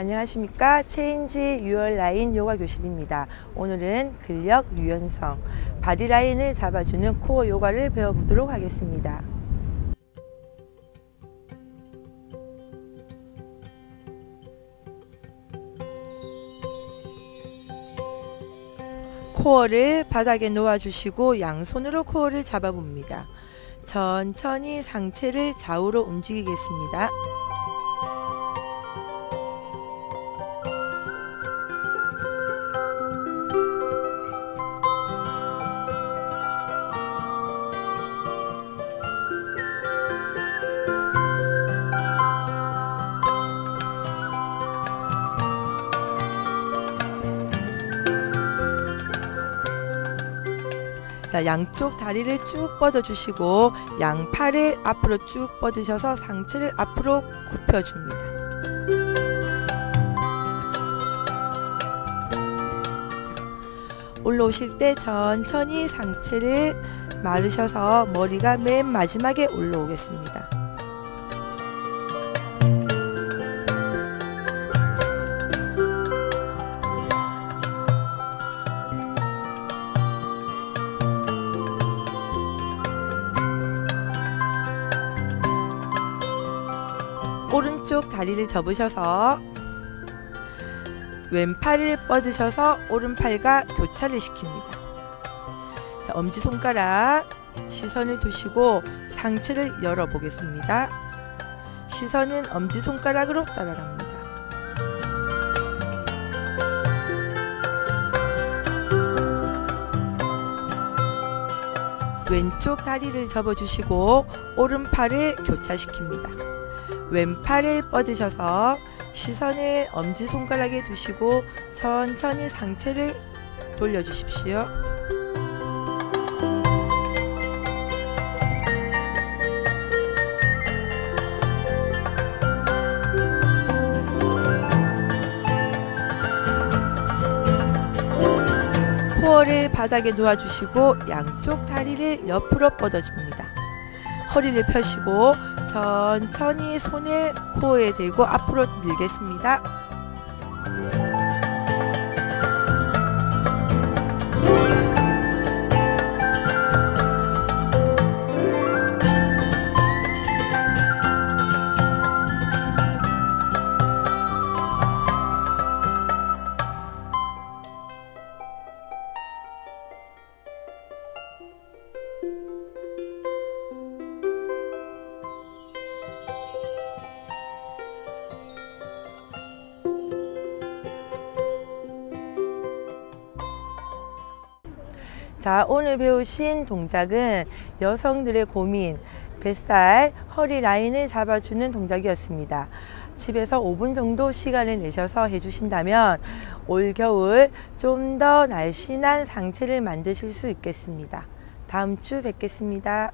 안녕하십니까 체인지 유월 라인 요가 교실입니다. 오늘은 근력 유연성 바디 라인을 잡아주는 코어 요가를 배워보도록 하겠습니다. 코어를 바닥에 놓아주시고 양손으로 코어를 잡아봅니다. 천천히 상체를 좌우로 움직이겠습니다. 자, 양쪽 다리를 쭉 뻗어주시고 양팔을 앞으로 쭉 뻗으셔서 상체를 앞으로 굽혀줍니다. 올라오실 때 천천히 상체를 마르셔서 머리가 맨 마지막에 올라오겠습니다. 오른쪽 다리를 접으셔서 왼팔을 뻗으셔서 오른팔과 교차를 시킵니다. 자, 엄지손가락 시선을 두시고 상체를 열어보겠습니다. 시선은 엄지손가락으로 따라갑니다. 왼쪽 다리를 접어주시고 오른팔을 교차시킵니다. 왼팔을 뻗으셔서 시선을 엄지손가락에 두시고 천천히 상체를 돌려주십시오. 코어를 바닥에 놓아주시고 양쪽 다리를 옆으로 뻗어줍니다. 허리를 펴시고 천천히 손을 코어에 대고 앞으로 밀겠습니다. 자, 오늘 배우신 동작은 여성들의 고민, 뱃살, 허리 라인을 잡아주는 동작이었습니다. 집에서 5분 정도 시간을 내셔서 해주신다면 올겨울 좀 더 날씬한 상체를 만드실 수 있겠습니다. 다음 주 뵙겠습니다.